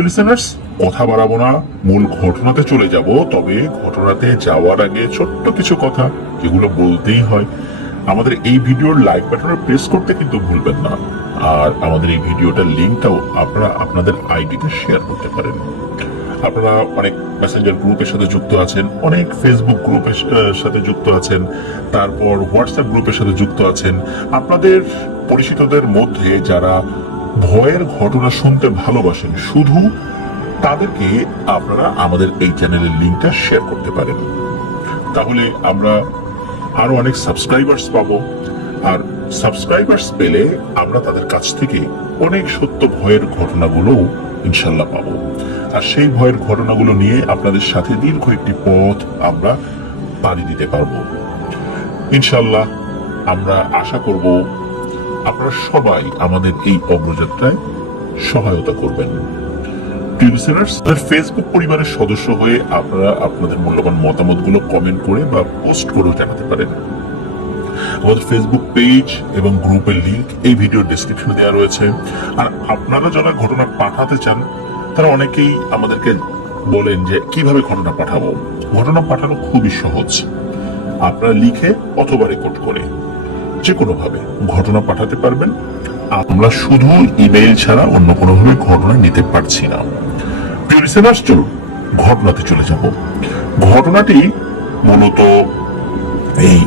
Listeners, কথা বাড়াবো না, মূল ঘটনাতে চলে যাব। তবে ঘটনাতে যাওয়ার আগে ছোট্ট কিছু কথা যেগুলো বলতেই হয়। আমাদের এই ভিডিওর লাইক বাটনে প্রেস করতে কিন্তু ভুলবেন না। আর আমাদের এই ভিডিওটার লিঙ্কটাও আপনারা আপনাদের আইডিতে শেয়ার করতে পারেন। আপনারা অনেক মেসেঞ্জার গ্রুপের সাথে যুক্ত আছেন, অনেক ফেসবুক গ্রুপের সাথে যুক্ত আছেন, তারপর হোয়াটসঅ্যাপ গ্রুপের সাথে যুক্ত আছেন। আপনাদের পরিচিতদের মধ্যে যারা ভয়ের ঘটনা শুনতে ভালোবাসেন, শুধু তাদেরকে আপনারা আমাদের এই চ্যানেলের লিঙ্কটা শেয়ার করতে পারেন। তাহলে আমরা আরো অনেক সাবস্ক্রাইবার্স পাবো। আর সাবস্ক্রাইবার্স পেলে আমরা তাদের কাছ থেকে অনেক সত্য ভয়ের ঘটনাগুলো ইনশাল্লাহ পাবো। আর সেই ভয়ের ঘটনাগুলো নিয়ে আপনাদের সাথে দীর্ঘ একটি পথ আমরা পাড়ি দিতে পারবো ইনশাল্লাহ। আমরা আশা করব আপনারা সবাই আমাদের এই অগ্রযাত্রায় সহায়তা করবেন। ফেসবুক পরিবারের সদস্য হয়ে আপনারা আপনাদের মূল্যবান মতামতগুলো কমেন্ট করে বা পোস্ট করেও জানাতে পারেন। আমাদের ফেসবুক পেজ এবং গ্রুপের লিংক এই ভিডিওর ডেসক্রিপশনে দেওয়া রয়েছে। আর আপনারা যারা ঘটনা পাঠাতে চান তারা অনেকেই আমাদেরকে বলেন যে কিভাবে ঘটনা পাঠাবো। ঘটনা পাঠানো খুবই সহজ। আপনারা লিখে অথবা রেকর্ড করে যে কোনো ভাবে ঘটনা পাঠাতে পারবেন। আমরা শুধু ইমেইল ছাড়া অন্য কোনো ভাবে ঘটনা নিতে পারছি না। চলুন ঘটনাতে চলে যাব। ঘটনাটি মূলত এই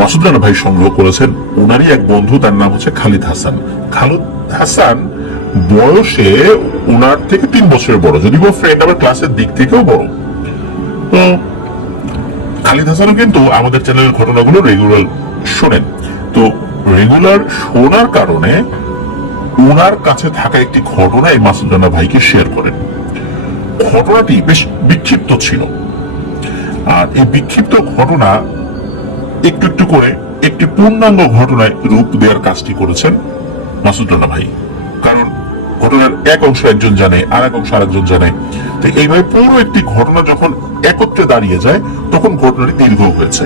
মাসুদ রানা ভাই সংগ্রহ করেছেন। ওনারই এক বন্ধু, তার নাম হচ্ছে খালিদ হাসান। খালিদ হাসান বয়সে ওনার থেকে 3 বছরের বড়, যদিও ফ্রেন্ড আবার ক্লাসের দিক থেকেও বড়। তো খালিদ হাসানও কিন্তু আমাদের চ্যানেলের ঘটনাগুলো রেগুলার শোনেন। তো রেগুলার শোনার কারণে ওনার কাছে থাকা একটি ঘটনা এই মাসুদ রানা ভাইকে শেয়ার করেন। ঘটনাটি বেশ বিক্ষিপ্ত ছিল। আর এই বিক্ষিপ্ত ঘটনা একটু একটু করে একটি পূর্ণাঙ্গ ঘটনায় রূপ দেওয়ার কাজটি করেছেন মাসুদ রানা ভাই। কারণ ঘটনার এক অংশ একজন জানে, আর এক অংশ আরেকজন জানে। তো এইভাবে পুরো একটি ঘটনা যখন একত্রে দাঁড়িয়ে যায় তখন ঘটনাটি দীর্ঘ হয়েছে।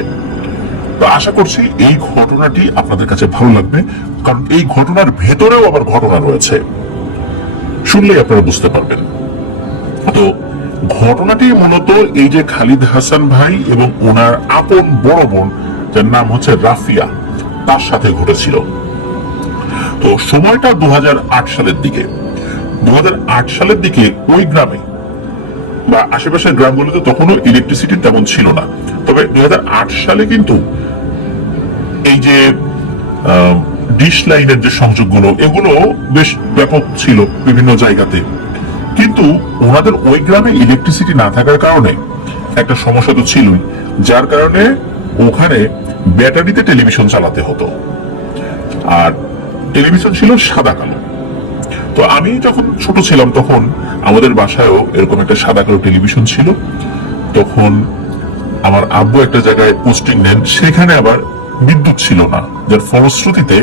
তো আশা করছি এই ঘটনাটি আপনাদের কাছে ভালো লাগবে, কারণ এই ঘটনার ভেতরেও আবার ঘটনা রয়েছে। শুনলেই আপনারা বুঝতে পারবেন। তো ঘটনাটি মূলত এই যে খালিদ হাসান ভাই এবং ওনার আপন বড় বোন, যার নাম হচ্ছে রাফিয়া, তার সাথে ঘটেছিল। তো সময়টা 2008 সালের দিকে। 2008 সালের দিকে ওই গ্রামে বা আশেপাশের গ্রামগুলোতে তখনও ইলেকট্রিসিটি তেমন ছিল না। তবে 2008 সালে কিন্তু এই যে ডিশ লাইনের যে সংযোগগুলো, এগুলো বেশ ব্যাপক ছিল বিভিন্ন জায়গাতে। কিন্তু ওনাদের ওই গ্রামে ইলেকট্রিসিটি না থাকার কারণে একটা সমস্যা তো ছিলই, যার কারণে ওখানে ব্যাটারিতে টেলিভিশন চালাতে হতো। আর টেলিভিশন ছিল সাদা কালো। তো আমি যখন ছোট ছিলাম তখন আমাদের বাসায়ও এরকম একটা সাদা কালো টেলিভিশন ছিল। তখন আমার আব্বু একটা জায়গায় পোস্টিং নেন, সেখানে আবার বিদ্যুৎ ছিল না, যার ফলশ্রুতিতে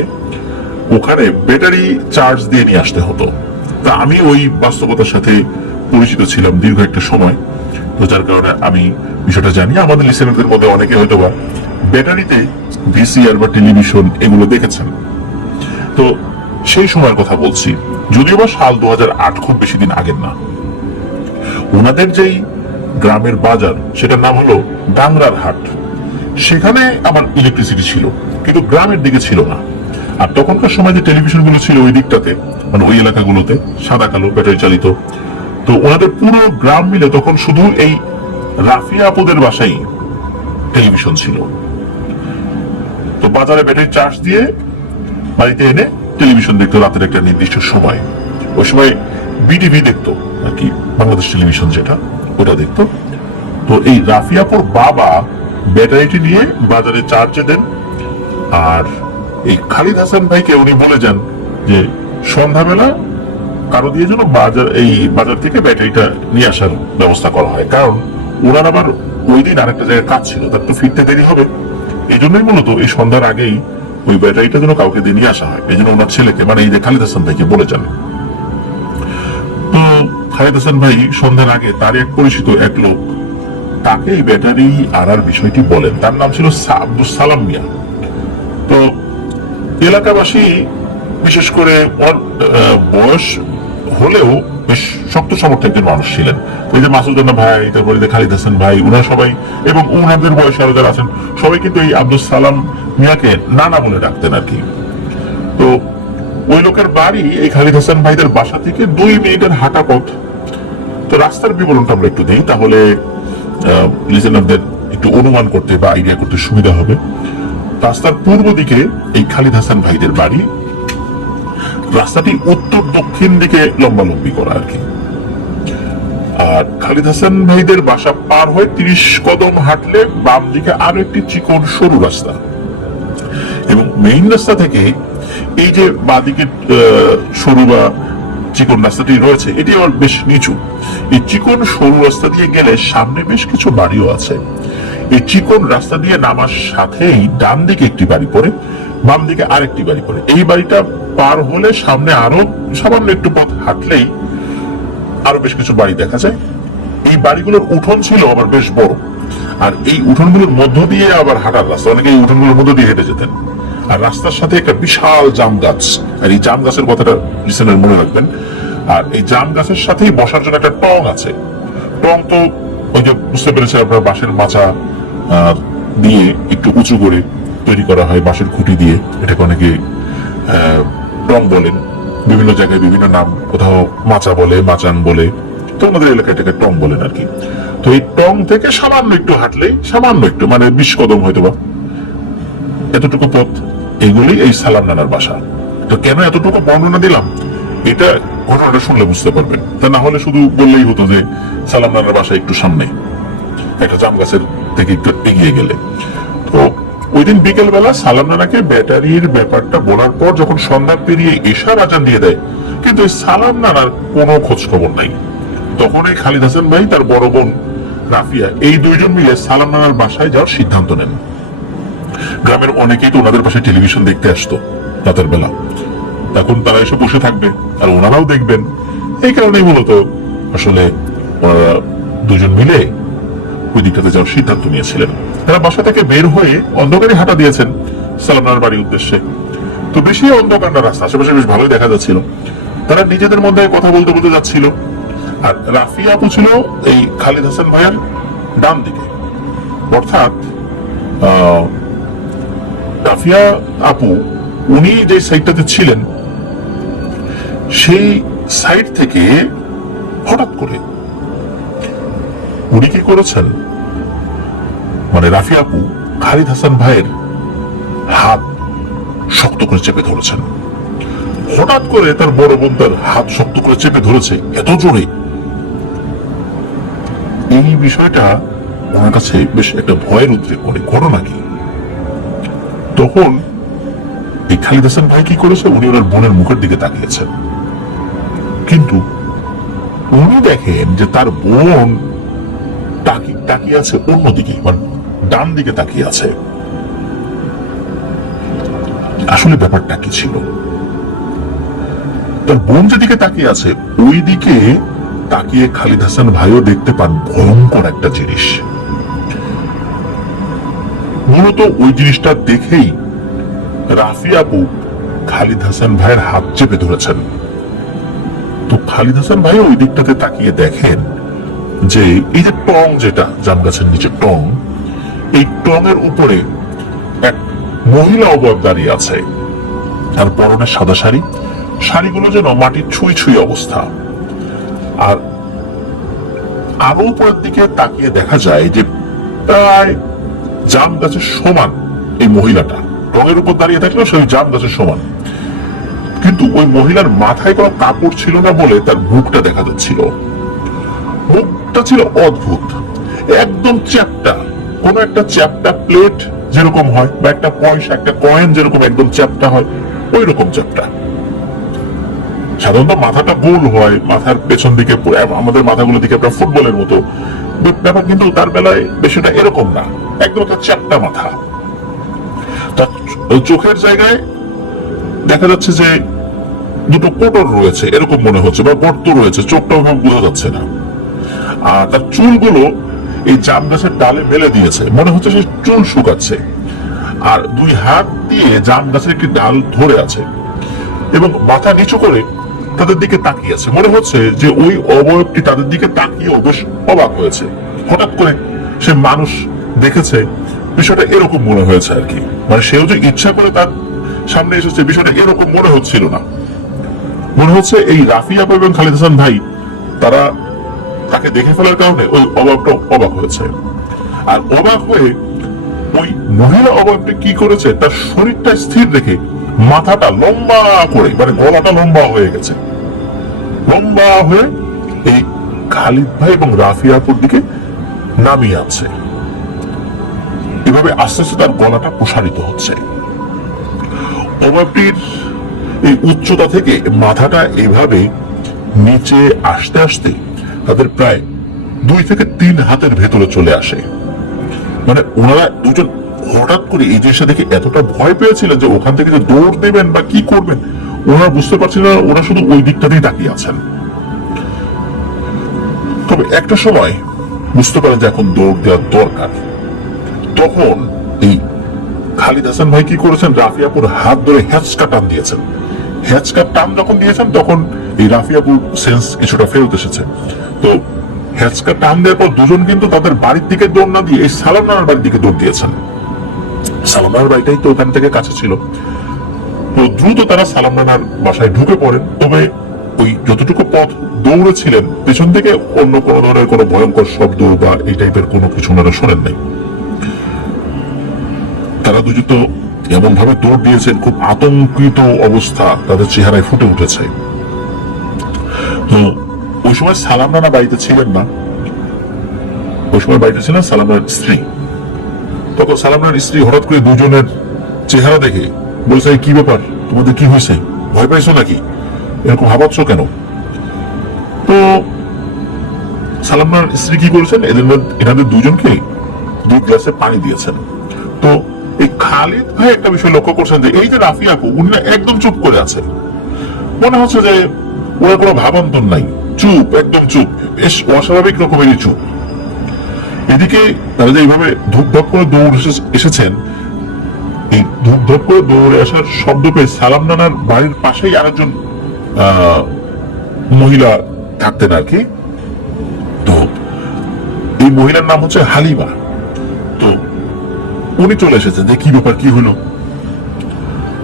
ওখানে ব্যাটারি চার্জ দিয়ে নিয়ে আসতে হতো। তা আমি ওই বাস্তবতার সাথে পরিচিত ছিলাম দীর্ঘ একটা সময়। তো যার কারণে আমি বিষয়টা জানি। আমাদের লিসেনারদের মধ্যে অনেকে হয়তো বা ব্যাটারিতে ভিসিআর বা টেলিভিশন এগুলো দেখেছেন। তো সেই সময়ের কথা বলছি, যদিও বা সাল 2008, খুব বেশি দিন আগের না। ওনাদের যেই গ্রামের বাজার, সেটার নাম হলো ডাংরার হাট। সেখানে আবার ইলেকট্রিসিটি ছিল, কিন্তু গ্রামের দিকে ছিল না। আর তখনকার সময় যে টেলিভিশন গুলো ছিল ওই দিকটাতে, মানে ওই এলাকাগুলোতে সাদা কালো ব্যাটারি চালিত। তো ওনাদের পুরো গ্রাম মিলে তখন শুধু এই রাফিয়া আপুদের বাসায় টেলিভিশন ছিল। তো বাজারে ব্যাটারি চার্জ দিয়ে বাড়িতে এনে টেলিভিশন দেখতো রাতের একটা নির্দিষ্ট সময়। ওই সময় বিটিভি দেখতো আর কি, বাংলাদেশ টেলিভিশন যেটা, ওটা দেখতো। তো এই রাফিয়াপুর বাবা ব্যাটারিটি নিয়ে বাজারে চার্জে দেন। আর এই খালিদ হাসান ভাইকে উনি বলে যান যে সন্ধ্যাবেলা কারো দিয়ে যেন বাজার থেকে ব্যাটারিটা নিয়ে আসার ব্যবস্থা করা হয়। কারণ ওনার আবার ওই দিন আরেকটা জায়গায় কাজ ছিল, তার তো ফিরতে দেরি হবে। এই জন্যই মূলত এই সন্ধ্যার আগেই ওই ব্যাটারিটা যেন কাউকে দিয়ে নিয়ে আসা হয়। এই জন্য ওনার ছেলেকে, মানে এই যে খালিদ হাসান ভাইকে বলে যান। তো খালিদ হাসান ভাই সন্ধ্যার আগে তার এক পরিচিত এক লোক তাকে এই ব্যাটারি আনার বিষয়টি বলেন। তার নাম ছিল আব্দুল সালাম মিয়া। তো এলাকাবাসী, বিশেষ করে বয়স হলেও বেশ শক্ত সমর্থক একজন মানুষ ছিলেন। ওই যে মাসুদ রানা ভাই, তারপরে যে খালিদ হাসান ভাই, ওনারা সবাই এবং ওনাদের বয়সে আরো যারা আছেন সবাই কিন্তু এই আব্দুল সালাম মিয়াকে নানা বলে ডাকতেন আর কি। তো ওই লোকের বাড়ি এই খালিদ হাসান ভাইদের বাসা থেকে 2 মিনিটের হাঁটা পথ। তো রাস্তার বিবরণটা আমরা একটু দিই, তাহলে লিসেনারদের একটু অনুমান করতে বা আইডিয়া করতে সুবিধা হবে। রাস্তার পূর্ব দিকে এই খালিদ হাসান ভাইদের বাড়ি, রাস্তাটি উত্তর দক্ষিণ দিকে লম্বালম্বি করা আর কি। আর খালিদ হাসান ভাইদের বাসা পার হয়ে 30 কদম হাঁটলে বাম দিকে আরো একটি চিকন সরু রাস্তা, এবং মেইন রাস্তা থেকে এই যে বাদিকে সরু বা চিকন রাস্তাটি রয়েছে এটি আবার বেশ নিচু। এই চিকন সরু রাস্তা দিয়ে গেলে সামনে বেশ কিছু বাড়িও আছে। এই চিকন রাস্তা দিয়ে নামার সাথেই ডান দিকে একটি বাড়ি পড়ে, বাম দিকে আরেকটি বাড়ি পড়ে। এই বাড়িটা পার হলে সামনে আরো সামান্য একটু পথ হাঁটলেই আরো বেশ কিছু বাড়ি দেখা যায়। এই বাড়িগুলোর উঠোন ছিল আবার বেশ বড়, আর এই উঠোনগুলোর মধ্য দিয়ে আবার হাঁটার রাস্তা, অনেকে এই উঠোনগুলোর মধ্য দিয়ে হেঁটে যেতেন। আর রাস্তার সাথে একটা বিশাল জাম গাছ, আর এই জাম গাছের কথাটা লিসেনার মনে রাখবেন। আর এই জাম গাছের সাথেই বসার জন্য একটা টং আছে। টং তো ওই যে বুঝতে পেরেছে আপনার বাঁশের মাচা দিয়ে একটু উঁচু করে তৈরি করা হয়, বাঁশের খুঁটি দিয়ে। এটাকে অনেকে টং বলেন, বিভিন্ন জায়গায় বিভিন্ন নাম, কোথাও মাচা বলে, মাচান বলে, তো আমাদের এলাকায় এটাকে টং বলেন আর কি। তো এই টং থেকে সামান্য একটু হাঁটলেই, সামান্য একটু মানে 20 কদম হয়তো বা, এতটুকু পথ এগুলি এই সালাম নানার বাসা। তো কেন এতটুকু বর্ণনা দিলাম, এটা ঘটনাটা শুনলে বুঝতে পারবেন। তা না হলে শুধু বললেই হতো যে সালাম নানার বাসা একটু সামনে, একটা জাম গাছের থেকে একটু এগিয়ে গেলে। তো ওই দিন বিকেল বেলা সালাম নানাকে ব্যাটারির ব্যাপারটা বলার পর যখন সন্ধ্যা পেরিয়ে এশার আজান দিয়ে দেয়, কিন্তু এই সালাম নানার কোনো খোঁজ খবর নাই। তখন এই খালিদ হাসান ভাই, তার বড় বোন রাফিয়া, এই দুইজন মিলে সালাম নানার বাসায় যাওয়ার সিদ্ধান্ত নেন। গ্রামের অনেকেই তো ওনাদের পাশে টেলিভিশন দেখতে আসতো রাতের বেলা, এখন তারা এসে বসে থাকবে আর ওনারাও দেখবেন। এই কারণেই মূলত আসলে ওনারা দুজন মিলে ওই দিকটাতে যাওয়ার সিদ্ধান্ত নিয়েছিলেন। তারা বাসা থেকে বের হয়ে অন্ধকারে হাঁটা দিয়েছেন সালামনার বাড়ির উদ্দেশ্যে। তো বেশি অন্ধকার না রাস্তা, আশেপাশে বেশ ভালোই দেখা যাচ্ছিল। তারা নিজেদের মধ্যে কথা বলতে বলতে যাচ্ছিল। আর রাফিয়া আপু ছিল এই খালিদ হাসান ভাইয়ের ডান দিকে, অর্থাৎ রাফিয়া আপু উনি যে সাইডটাতে ছিলেন সেই সাইড থেকে হঠাৎ করে উনি কি করেছেন, মানে রাফিয়া আপু খালিদ হাসান ভাইয়ের হাত শক্ত করে চেপে ধরেছেন। হঠাৎ করে তার বড় বোন তার হাত শক্ত করে চেপে ধরেছে এত জোরে, এই বিষয়টা ওনার কাছে বেশ একটা ভয়ের উদ্রেক করে। ঘটনা কি, তখন এই খালিদ হাসান ভাই কি করেছে, উনি ওনার বোনের মুখের দিকে তাকিয়েছেন, কিন্তু উনি দেখেন যে তার বোন তাকিয়ে আছে অন্যদিকে, মানে ডান দিকে তাকিয়ে আছে। আসলে ব্যাপারটা কি ছিল, তার বোন যেদিকে তাকিয়ে আছে ওই দিকে তাকিয়ে খালিদ হাসান ভাইও দেখতে পান ভয়ঙ্কর একটা জিনিস। মূলত ওই জিনিসটা দেখেই রাফি আপু খালিদ হাসান ভাইয়ের হাত চেপে ধরেছেন। তো খালিদ হাসান ভাই ওই দিকটাতে তাকিয়ে দেখেন যে এই যে টং, যেটা জাম গাছের নিচে টং, এই টং এর উপরে এক মহিলা অবয়ব দাঁড়িয়ে আছে। তার পরনে সাদা শাড়ি, শাড়িগুলো যেন মাটির ছুঁই ছুঁই অবস্থা। আর আরো উপরের দিকে তাকিয়ে দেখা যায় যে প্রায় জাম গাছের সমান এই মহিলাটা, টঙের উপর দাঁড়িয়ে থাকলেও সেই জাম গাছের সমান। কিন্তু ওই মহিলার মাথায় কোনো কাপড় ছিল না বলে তার মুখটা দেখা যাচ্ছিল। মুখটা ছিল অদ্ভুত, একদম চ্যাপ্টা, কোন একটা চ্যাপ্টা প্লেট যেরকম হয় বা একটা পয়সা, একটা কয়েন যেরকম একদম চ্যাপ্টা হয়, ওই রকম চ্যাপ্টা। সাধারণত মাথাটা গোল হয়, মাথার পেছন দিকে আমাদের মাথাগুলো দিকে একটা ফুটবলের মতো ব্যাপার, কিন্তু তার বেলায় বেশিটা এরকম না, একদম একটা চ্যাপ্টা মাথা। তার চোখের জায়গায় দেখা যাচ্ছে যে দুটো কোটর রয়েছে এরকম মনে হচ্ছে, বা গর্ত রয়েছে, চোখটা ওভাবে বোঝা যাচ্ছে না। আর তার চুলগুলো এই জাম গাছের ডালে মেলে দিয়েছে, মনে হচ্ছে সে চুল শুকাচ্ছে। আর দুই হাত দিয়ে জাম গাছের একটি ডাল ধরে আছে এবং মাথা নিচু করে তাদের দিকে তাকিয়ে আছে। মনে হচ্ছে যে ওই অবয়বটি তাদের দিকে তাকিয়ে বেশ অবাক হয়েছে। হঠাৎ করে সে মানুষ দেখেছে, বিষয়টা এরকম মনে হয়েছে আর কি। মানে সেও যে ইচ্ছা করে তার সামনে এসেছে, বিষয়টা এরকম মনে হচ্ছিল না। মনে হচ্ছে এই রাফি আপু এবং খালিদ হাসান ভাই তারা তাকে দেখে ফেলার কারণে ওই অবাকটা অবাক হয়েছে। আর অবাক হয়ে ওই মহিলা অবয়বটি কি করেছে, তার শরীরটা স্থির রেখে মাথাটা লম্বা করে, মানে গলাটা লম্বা হয়ে গেছে, লম্বা হয়ে এই খালিদ ভাই এবং রাফি আপুর দিকে নামিয়ে আছে। এভাবে আস্তে আস্তে তার গলাটা প্রসারিত হচ্ছে। অবয়বটির এই উচ্চতা থেকে মাথাটা এভাবে নিচে আসতে আসতে তাদের প্রায় 2 থেকে 3 হাতের ভেতরে চলে আসে। মানে ওনারা দুজন হঠাৎ করে এই জিনিসটা দেখে এতটা ভয় পেয়েছিলেন যে ওখান থেকে যে দৌড় দেবেন বা কি করবেন ওনারা বুঝতে পারছিলেন না। ওরা শুধু ওই দিকটাতেই তাকিয়ে আছেন। তবে একটা সময় বুঝতে পারেন যে এখন দৌড় দেওয়ার দরকার। তখন এই খালিদ হাসান ভাই কি করেছেন, রাফি আপুর হাত ধরে হ্যাচকা টান দিয়েছেন। হ্যাচকা টান যখন দিয়েছেন তখন এই রাফি আপুর সেন্স কিছুটা ফেরত এসেছে। তো হ্যাচকা টান দেওয়ার পর দুজন কিন্তু তাদের বাড়ির দিকে দৌড় না দিয়ে এই সালাম নানার বাড়ির দিকে দৌড় দিয়েছেন। সালাম নানার বাড়িটাই তো ওখান থেকে কাছে ছিল। তো দ্রুত তারা সালাম নানার বাসায় ঢুকে পড়েন। তবে ওই যতটুকু পথ দৌড়েছিলেন পেছন থেকে অন্য কোনো ধরনের কোনো ভয়ঙ্কর শব্দ বা এই টাইপের কোনো কিছু ওনারা শোনেন নাই। তারা দুজন তো এমন ভাবে দৌড় দিয়েছেন, খুব আতঙ্কিত অবস্থা তাদের চেহারায় ফুটে উঠেছে। তো ওই সময় সালাম নানা বাড়িতে ছিলেন না, ওই সময় বাড়িতে ছিলেন সালাম নানার স্ত্রী। তখন সালাম নানার স্ত্রী হঠাৎ করে দুজনের চেহারা দেখে বলছে, কি ব্যাপার, তোমাদের কি হয়েছে, ভয় পাইছো নাকি, এরকম ভাবাচ্ছ কেন? তো সালাম নানার স্ত্রী কি করেছেন, এনাদের দুজনকে 2 গ্লাসে পানি দিয়েছেন। তো এই খালিদ ভাই একটা বিষয় লক্ষ্য করছেন যে এই যে রাফি আপু উনি না একদম চুপ করে আছে। মনে হচ্ছে যে ওরা কোনো ভাবান্তর নাই, চুপ, একদম চুপ, বেশ অস্বাভাবিক রকমেরই চুপ। এদিকে তারা যে এইভাবে ধূপধাপ করে দৌড়ে এসেছেন, এই ধূপধাপ করে দৌড়ে আসার শব্দ পেয়ে সালাম নানার বাড়ির পাশেই আরেকজন মহিলা থাকতেন আর কি। তো এই মহিলার নাম হচ্ছে হালিমা। তো উনি চলে এসেছেন যে কি ব্যাপার, কি হলো।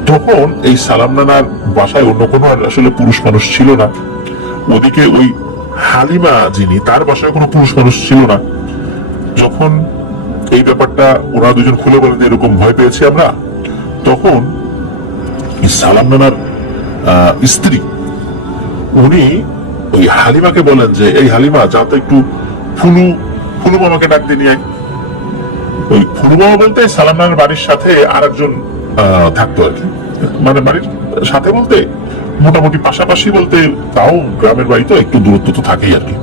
তখন এই সালাম নানার বাসায় অন্য কোনো আসলে পুরুষ মানুষ ছিল না। ওদিকে ওই হালিমা যিনি, তার বাসায় কোনো পুরুষ মানুষ ছিল না। যখন এই ব্যাপারটা ওরা দুজন খুলে বলেন এরকম ভয় পেয়েছি আমরা, তখন সালাম নানার স্ত্রী উনি ওই হালিমাকে বলেন যে এই হালিমা, যাতে একটু ফুলু মামাকে ডাক দিয়ে নিয়ে। ওই ফুলু মামা বলতে সালাম নানার বাড়ির সাথে আরেকজন থাকতো আর কি। মানে বাড়ির সাথে বলতে মোটামুটি পাশাপাশি বলতে, তাও গ্রামের বাড়ি তো একটু দূরত্ব তো থাকেই আর কি।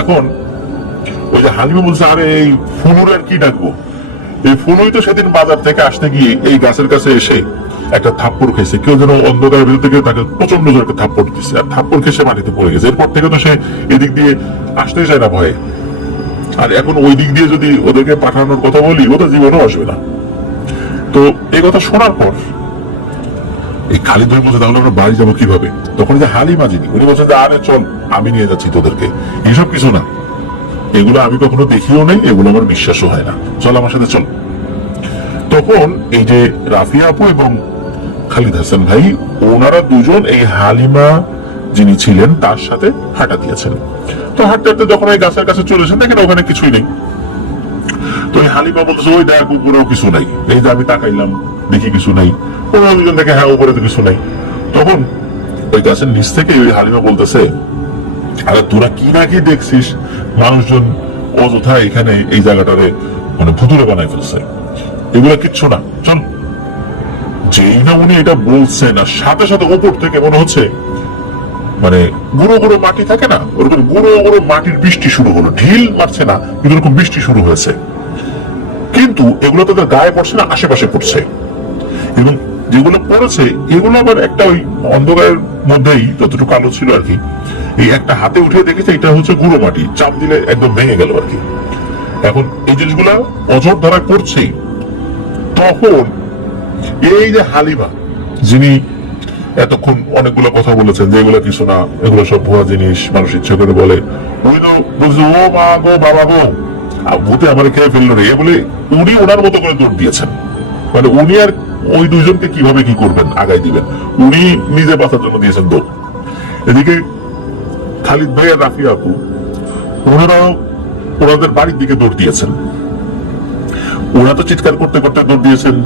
এখন ওই যে হালিমা বলছে, আরে এই ফুলুর আর কি ডাকবো, এই ফুলুই তো সেদিন বাজার থেকে আসতে গিয়ে এই গাছের কাছে এসে একটা থাপ্পড় খেয়েছে। কেউ যেন অন্ধকারের ভিতর থেকে তাকে প্রচন্ড জোরে একটা থাপ্পড় দিচ্ছে, আর থাপ্পড় খেয়ে সে মাটিতে পড়ে গেছে। এরপর থেকে তো সে এদিক দিয়ে আসতেই চায় না ভয়ে। আর এখন ওই দিক দিয়ে যদি ওদেরকে পাঠানোর কথা বলি, ও তো জীবনেও আসবে না। তো এই কথা শোনার পর এই খালিদ ভাই বলছে, তাহলে আমরা বাড়ি যাবো কিভাবে? তখন যে হালিমা যিনি, উনি বলছেন যে আরে চল, আমি নিয়ে যাচ্ছি তোদেরকে, এইসব কিছু না, এগুলো আমি কখনো দেখিও নেই, এগুলো আমার বিশ্বাসও হয় না, চল আমার সাথে চল। তখন এই যে রাফিয়া আপু এবং খালিদ হাসান ভাই, ওনারা দুজন এই হালিমা যিনি ছিলেন তার সাথে হাঁটা দিয়েছেন। তো হাঁটতে হাঁটতে যখন এই গাছের কাছে চলেছেন, দেখেন ওখানে কিছুই নেই। তো এই হালিমা বলতেছে, ওই দেখ উপরেও কিছু নাই, এই যে আমি তাকাইলাম দেখি কিছু নাই। ওরা দুজন দেখে, হ্যাঁ উপরে তো কিছু নাই। তখন ওই গাছের নিচ থেকে ওই হালিমা বলতেছে, আরে তোরা কি না কি দেখছিস, মানুষজন অযথা এখানে এই জায়গাটারে মানে ভুতুরে বানাই ফেলছে, এগুলা কিচ্ছু না, চল। যেই না উনি এটা বলছেন, আর সাথে সাথে উপর থেকে মনে হচ্ছে মানে গুঁড়ো গুঁড়ো মাটি থাকে না, ওরকম গুঁড়ো গুঁড়ো মাটির বৃষ্টি শুরু হলো। ঢিল মারছে না, কিন্তু এরকম বৃষ্টি শুরু হয়েছে। কিন্তু এগুলো তাদের গায়ে পড়ছে না, আশেপাশে পড়ছে। এবং যেগুলো পড়েছে এগুলো আবার একটা ওই অন্ধকারের মধ্যেই যতটুকু আলো ছিল আর কি, এই একটা হাতে উঠে দেখেছে এটা হচ্ছে গুঁড়ো মাটি, চাপ দিলে একদম ভেঙে গেল আর কি। এখন এই জিনিসগুলা অঝোর ধারায় পড়ছেই। তখন এই যে হালিমা যিনি এতক্ষণ অনেকগুলো কথা বলেছেন যেগুলো কিছু না, এগুলো সব ভুয়া জিনিস, মানুষ ইচ্ছে করে বলে। উনি তো বলছে ও মা গো বাবা গো, ভূতে আমার খেয়ে ফেললো রে বলে উনি ওনার মতো করে দৌড় দিয়েছেন। মানে উনি আর ওই দুজনকে কিভাবে কি করবেন, আগায় দিবেন, উনি নিজে বাঁচার জন্য দিয়েছেন দৌড়। এদিকে খালিদ ভাই আর রাফিয়া আপু ওনারাও ওনাদের বাড়ির দিকে দৌড় দিয়েছেন। ওরা তো চিৎকার করতে করতে দৌড় দিয়েছেন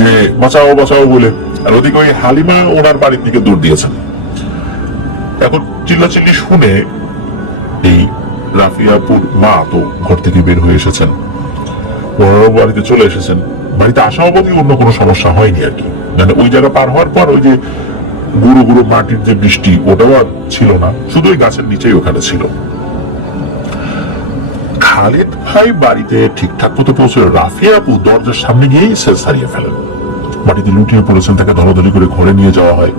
যে বাঁচাও বাঁচাও বলে, আর ওদিকে ওই হালিমা ওনার বাড়ির দিকে দৌড় দিয়েছেন। এখন চিল্লাচিল্লি শুনে এই রাফিয়াপুর মা তো ঘর থেকে বের হয়ে এসেছেন, ওনারাও বাড়িতে চলে এসেছেন। বাড়িতে আসা অবধি অন্য কোনো সমস্যা হয়নি আর কি, মানে ওই জায়গা পার হওয়ার পর ওই যে গুঁড়ো গুঁড়ো মাটির যে বৃষ্টি ওটাও আর ছিল না, শুধু ওই গাছের নিচেই ওখানে ছিল। খালিদ ভাই বাড়িতে ঠিকঠাক মতো পৌঁছে রাফিয়া আপু দরজার সামনে গিয়েই সেন্স হারিয়ে ফেলেন, মাটিতে লুটিয়ে পড়েছেন, তাকে ধরাধরি করে ঘরে নিয়ে যাওয়া হয়।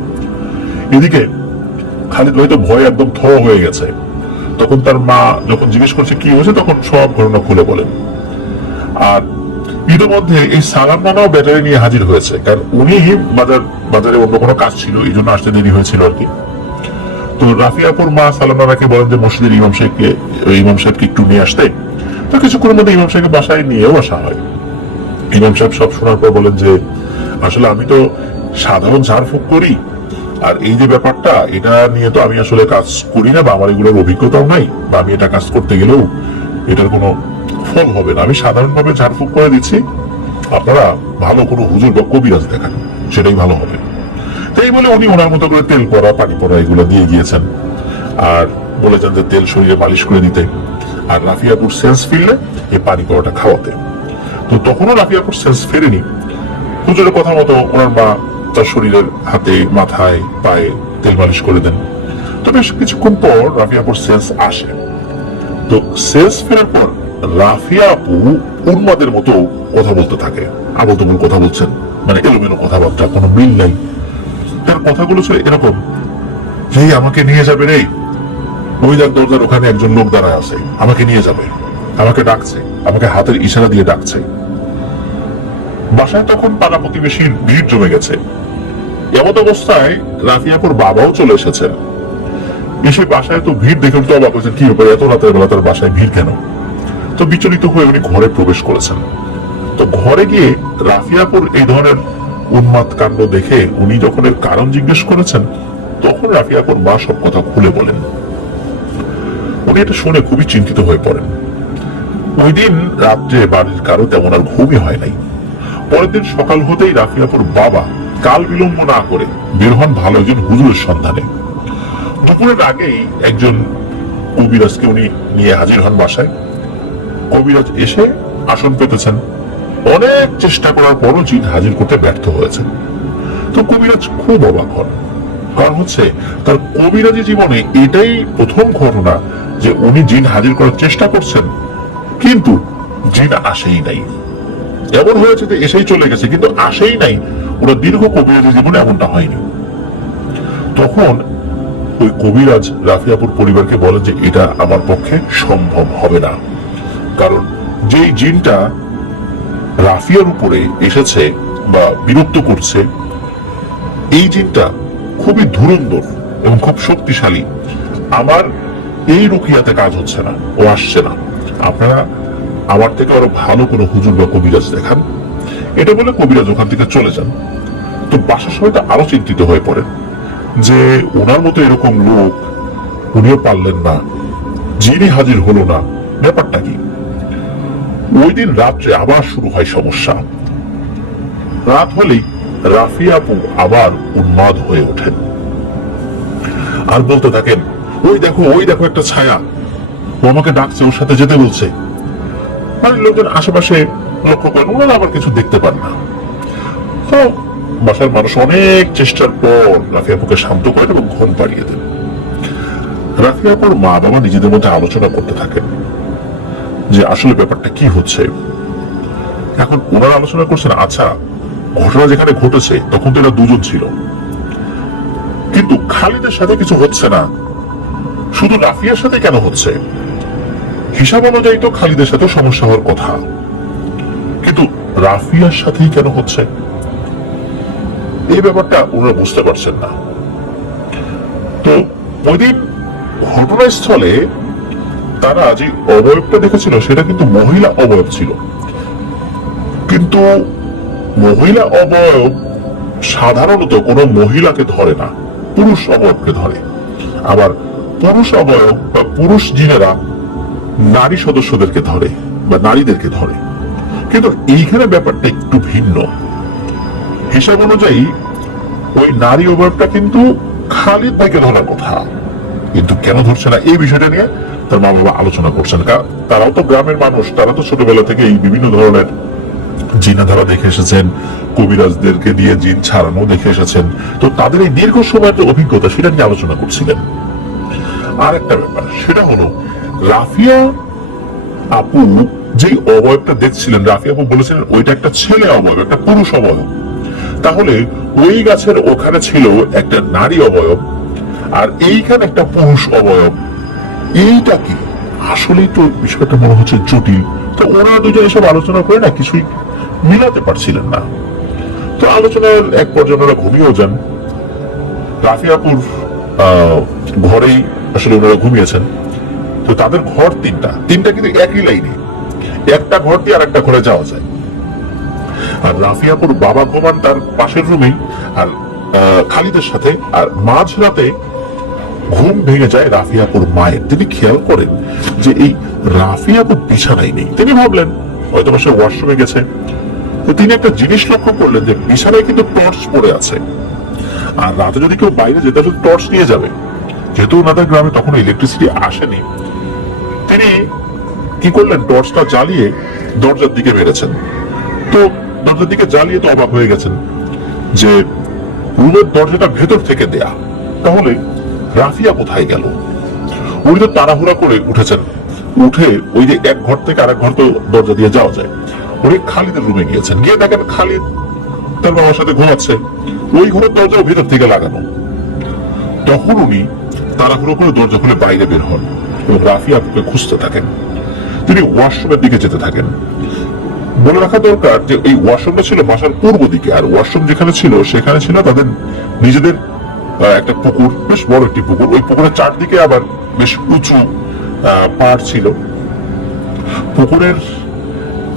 এদিকে খালিদ ভাই তো ভয় একদম থ হয়ে গেছে। তখন তার মা যখন জিজ্ঞেস করছে কি হয়েছে, তখন সব ঘটনা খুলে বলেন। আর ইতিমধ্যে এই সালাম নানাও ব্যাটারি নিয়ে হাজির হয়েছে, কারণ উনি বাজারে অন্য কোনো কাজ ছিল, এই জন্য আসতে দেরি হয়েছিল আর কি। তো রাফিয়াপুর মা সালাম নানাকে বলেন যে মসজিদের ইমাম সাহেবকে একটু নিয়ে আসতে। তো কিছুক্ষণের মধ্যে ইমাম সাহেবকে বাসায় নিয়েও আসা হয়। ইমাম সাহেব সব শোনার পর বলেন যে আসলে আমি তো সাধারণ ঝাড়ফুঁক করি, আর এই যে ব্যাপারটা এটা নিয়ে তো আমি আসলে কাজ করি না, বা আমার এগুলোর অভিজ্ঞতাও নাই, বা আমি এটা কাজ করতে গেলেও এটার কোনো ফল হবে না। আমি সাধারণভাবে ঝাড়ফুঁক করে দিচ্ছি, আপনারা ভালো কোনো হুজুর বা কবিরাজ দেখান, সেটাই ভালো হবে। তাই বলে উনি ওনার মতো করে তেল পড়া পানি পড়া এগুলো দিয়ে গিয়েছেন, আর বলেছেন যে তেল শরীরে মালিশ করে দিতে, আর রাফিয়াপুর সেন্স ফিরলে এই পানি পড়াটা খাওয়াতে। তো তখনও রাফিয়াপুর সেন্স ফেরেনি। হুজুরের কথা মতো ওনার মা তার শরীরের হাতে মাথায় পায়ে তেল মালিশ করে দেন। তো বেশ কিছুক্ষণ পর রাফিয়াপুর সেন্স আসে। তো সেন্স ফেরার পর রাফিয়া আপু উন্মাদের মতো কথা বলতে থাকে, আবল তাবল কথা বলছেন, মানে এলোমেলো কথাবার্তা, কোনো মিল নাই। তার কথাগুলো ছিল এরকম, এই আমাকে নিয়ে যাবে রে, ওই দেখ দরজার ওখানে একজন লোক দাঁড়ায় আছে, আমাকে নিয়ে যাবে, আমাকে ডাকছে, আমাকে হাতের ইশারা দিয়ে ডাকছে। বাসায় তখন পাড়া প্রতিবেশীর ভিড় জমে গেছে। এমত অবস্থায় রাফিয়াপুর বাবাও চলে এসেছেন। এসে বাসায় তো ভিড় দেখে তো অবাক হয়েছেন, কি ব্যাপার এত রাতের বেলা তার বাসায় ভিড় কেন? তো বিচলিত হয়ে উনি ঘরে প্রবেশ করেছেন। তো ঘরে গিয়ে রাফিয়াপুর এই ধরনের উন্মাদ কাণ্ড দেখে উনি যখন এর কারণ জিজ্ঞেস করেছেন, তখন রাফিয়াপুর মা সব কথা খুলে বলেন। উনি এটা শুনে খুবই চিন্তিত হয়ে পড়েন। ওই দিন রাত্রে বাড়ির কারো তেমন আর ঘুমই হয় নাই। পরের দিন সকাল হতেই রাফিয়াপুর বাবা কাল বিলম্ব না করে বের হন ভালো একজন হুজুরের সন্ধানে। দুপুরের আগেই একজন কবিরাজকে উনি নিয়ে হাজির হন বাসায়। কবিরাজ এসে আসন পেতেছেন। অনেক চেষ্টা করার পরও জিন হাজির করতে ব্যর্থ হয়েছেন। তো কবিরাজ খুব অবাক হন, কারণ হচ্ছে তার কবিরাজি জীবনে এটাই প্রথম ঘটনা যে উনি জিন হাজির করার চেষ্টা করছেন, কিন্তু জিন আসেই নাই। এমন হয়েছে যে এসেই চলে গেছে, কিন্তু আসেই নাই। ওরা দীর্ঘ কবিরাজি জীবনে এমনটা হয়নি। তখন ওই কবিরাজ রাফিয়াপুর পরিবারকে বলেন যে এটা আমার পক্ষে সম্ভব হবে না, কারণ যেই জিনটা রাফিয়ার উপরে এসেছে বা বিরক্ত করছে, এই জিনটা খুবই ধুরন্ধর এবং খুব শক্তিশালী। আমার এই রুকিয়াতে কাজ হচ্ছে না, ও আসছে না। আপনারা আমার থেকে আরো ভালো কোনো হুজুর বা কবিরাজ দেখান। এটা বলে কবিরাজ ওখান থেকে চলে যান। তো বাসার সবাই আরো চিন্তিত হয়ে পড়েন যে ওনার মতো এরকম লোক উনিও পারলেন না, জিনই হাজির হলো না, ব্যাপারটা কি? ওই দিন রাত্রে আবার শুরু হয় সমস্যা। রাত হলেই রাফিয়া আপু আবার উন্মাদ হয়ে ওঠেন আর বলতে থাকেন, ওই দেখো একটা ছায়া, ও আমাকে ডাকছে, ওর সাথে যেতে বলছে। বাড়ির লোকজন আশেপাশে লক্ষ্য করেন, ওনারা আবার কিছু দেখতে পান না। তো বাসার মানুষ অনেক চেষ্টার পর রাফিয়াপুকে শান্ত করেন এবং ঘুম পাড়িয়ে দেন। রাফিয়াপুর মা বাবা নিজেদের মধ্যে আলোচনা করতে থাকেন যে আসলে ব্যাপারটা কি হচ্ছে। এখন ওনারা আলোচনা করছেন, আচ্ছা ঘটনা যেখানে ঘটেছে তখন তো এরা দুজন ছিল, কিন্তু খালিদের সাথে কিছু হচ্ছে না, শুধু রাফিয়ার সাথে কেন হচ্ছে? হিসাব অনুযায়ী তো খালিদের সাথে সমস্যা হওয়ার কথা, কিন্তু রাফিয়ার সাথেই কেন হচ্ছে? এই ব্যাপারটা ওনারা বুঝতে পারছেন না। তো ওই দিন ঘটনাস্থলে তারা যে অবয়বটা দেখেছিল সেটা কিন্তু মহিলা অবয়ব ছিল, কিন্তু মহিলা অবয়ব সাধারণত কোনো মহিলাকে ধরে না, পুরুষ অবয়বকে ধরে। আবার পুরুষ অবয়ব বা পুরুষ জিনেরা নারী সদস্যদেরকে ধরে বা নারীদেরকে ধরে। কিন্তু এইখানে ব্যাপারটা একটু ভিন্ন। হিসাব অনুযায়ী ওই নারী অবয়বটা কিন্তু খালিদ ভাইকে ধরার কথা, কিন্তু কেন ধরছে না এই বিষয়টা নিয়ে তার মা বাবা আলোচনা করছেন। তারাও তো গ্রামের মানুষ, তারা তো ছোটবেলা থেকে এই বিভিন্ন ধরনের জিনাধারা দেখে এসেছেন, কবিরাজদেরকে দিয়ে জিন ছাড়ানো দেখে এসেছেন। তো তাদের এই দীর্ঘ সময়ের যে অভিজ্ঞতা সেটা নিয়ে আলোচনা করছিলেন। আর একটা ব্যাপার সেটা হলো রাফিয়া আপু যে অবয়বটা দেখছিলেন, রাফিয়া আপু বলেছিলেন ওইটা একটা ছেলে অবয়ব, একটা পুরুষ অবয়ব। তাহলে ওই গাছের ওখানে ছিল একটা নারী অবয়ব আর এইখানে একটা পুরুষ অবয়ব, এইটা কি? আসলেই তো বিষয়টা মনে হচ্ছে জটিল। তো ওরা দুজন এসব আলোচনা করে না কিছুই মিলাতে পারছিলেন না। তো আলোচনার এক পর্যায়ে ওনারা ঘুমিয়েও যান। রাফিয়াপুর ঘরেই আসলে ওনারা ঘুমিয়েছেন। তো তাদের ঘর তিনটা কিন্তু একই লাইনে, একটা ঘর দিয়ে আর একটা ঘরে যাওয়া যায়। আর রাফিয়াপুর বাবা ঘুমান তার পাশের রুমেই আর খালিদের সাথে। আর মাঝরাতে ঘুম ভেঙে যায় রাফিয়াপুর মায়ের। তিনি খেয়াল করেন যে এই রাফিয়াপুর বিছানায় নেই। তিনি ভাবলেন হয়তো সে ওয়াশরুমে গেছে। তো তিনি একটা জিনিস লক্ষ্য করলেন যে বিছানায় কিন্তু টর্চ পড়ে আছে। আর রাতে যদি কেউ বাইরে যেতে শুধু টর্চ নিয়ে যাবে, যেহেতু ওনাদের গ্রামে তখন ইলেকট্রিসিটি আসেনি। তিনি কি করলেন, টর্চটা জ্বালিয়ে দরজার দিকে বেড়েছেন। তো দরজার দিকে জ্বালিয়ে তো অবাক হয়ে গেছেন যে রুমের দরজাটা ভেতর থেকে দেয়া। তাহলে রাফিয়া কোথায় গেল? উনি তো তাড়াহুড়া করে উঠেছেন, উঠে ওই যে এক ঘর থেকে আরেক ঘর তো দরজা দিয়ে যাওয়া যায়, উনি খালিদের রুমে গিয়েছেন। গিয়ে দেখেন খালিদ তার বাবার সাথে ঘুমাচ্ছে, ওই ঘরের দরজাও ভেতর থেকে লাগানো। তখন উনি তাড়াহুড়ো করে দরজা খুলে বাইরে বের হন এবং রাফিয়াকে খুঁজতে থাকেন। তিনি ওয়াশরুমের দিকে যেতে থাকেন। বলে রাখা দরকার যে এই ওয়াশরুমটা ছিল বাসার পূর্ব দিকে, আর ওয়াশরুম যেখানে ছিল সেখানে ছিল তাদের নিজেদের একটা পুকুর, বেশ বড় একটি পুকুর। ওই পুকুরের চারদিকে আবার বেশ উঁচু পাড় ছিল। পুকুরের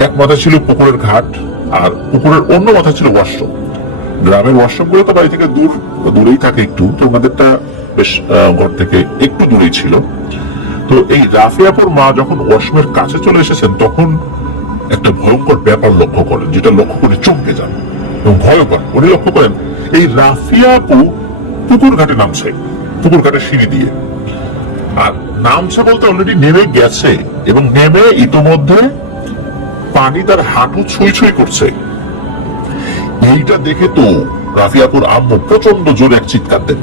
এক মাথায় ছিল পুকুরের ঘাট, আর পুকুরের অন্য মাথায় ছিল ওয়াশরুম। গ্রামের ওয়াশরুম গুলো তো বাড়ি থেকে দূরেই থাকে একটু, তো ওনাদেরটা বেশ ঘর থেকে একটু দূরেই ছিল। তো এই রাফিয়াপুর মা যখন ওয়াশরুমের কাছে চলে এসেছেন তখন একটা ভয়ঙ্কর ব্যাপার লক্ষ্য করেন, যেটা লক্ষ্য করে চমকে যান এবং ভয়ঙ্কর। উনি লক্ষ্য করেন এই রাফিয়াপু পুকুর ঘাটে নামছে, পুকুর ঘাটে সিঁড়ি দিয়ে। আর নামছে বলতে অলরেডি নেমে গেছে, এবং নেমে ইতোমধ্যে পানি তার হাঁটু ছুঁই ছুঁই করছে। এইটা দেখে তো রাফিয়াপুর আম্মু প্রচন্ড জোরে এক চিৎকার দেন।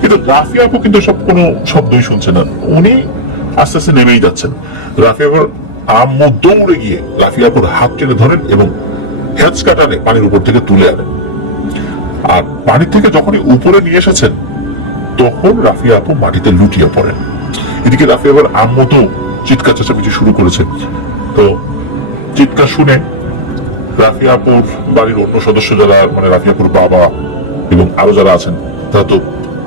কিন্তু রাফিয়াপু কিন্তু সব কোনো শব্দই শুনছে না, উনি আস্তে আস্তে নেমেই যাচ্ছেন। রাফিয়াপুর আম্মু দৌড়ে গিয়ে রাফিয়াপুর হাত টেনে ধরেন এবং হেঁচকা টানে পানির উপর থেকে তুলে আনেন। আর পানি থেকে যখনই উপরে নিয়ে এসেছেন তখন রাফিয়া আপু মাটিতে লুটিয়ে পড়েন। এদিকে রাফিয়াপুর আম্মু তো চিৎকার চেঁচামেচি শুরু করেছে। তো চিৎকার শুনে রাফিয়াপুর বাড়ির অন্য সদস্য যারা, মানে রাফিয়াপুর বাবা এবং আরো যারা আছেন, তারা তো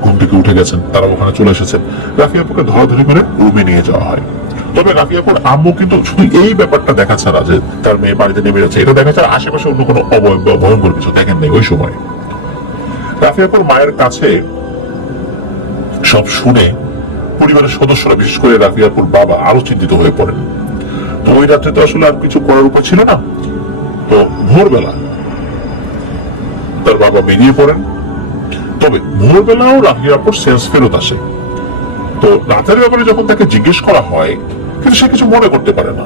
ঘুম থেকে উঠে গেছেন, তারা ওখানে চলে এসেছেন। রাফিয়াপুরকে ধরাধরি করে রুমে নিয়ে যাওয়া হয়। তবে রাফিয়াপুর আম্মু কিন্তু শুধু এই ব্যাপারটা দেখা ছাড়া, যে তার মেয়ে বাড়িতে নেমে যাচ্ছে, এটা দেখা ছাড়া আশেপাশে অন্য কোনো অবয়ব বা ভয়ঙ্কর কিছু দেখেন নাই ওই সময়। রাফিয়াপুর মায়ের কাছে সব শুনে পরিবারের সদস্যরা, বিশেষ করে রাফিয়াপুর বাবা, আরো চিন্তিত হয়ে পড়েন। তো ওই রাত্রে তো আসলে আর কিছু করার উপায় ছিল না। তো ভোরবেলা তার বাবা বেরিয়ে পড়েন। তবে ভোরবেলাও রাফিয়াপুর সেন্স ফেরত আসে। তো রাতের ব্যাপারে যখন তাকে জিজ্ঞেস করা হয়, কিন্তু সে কিছু মনে করতে পারে না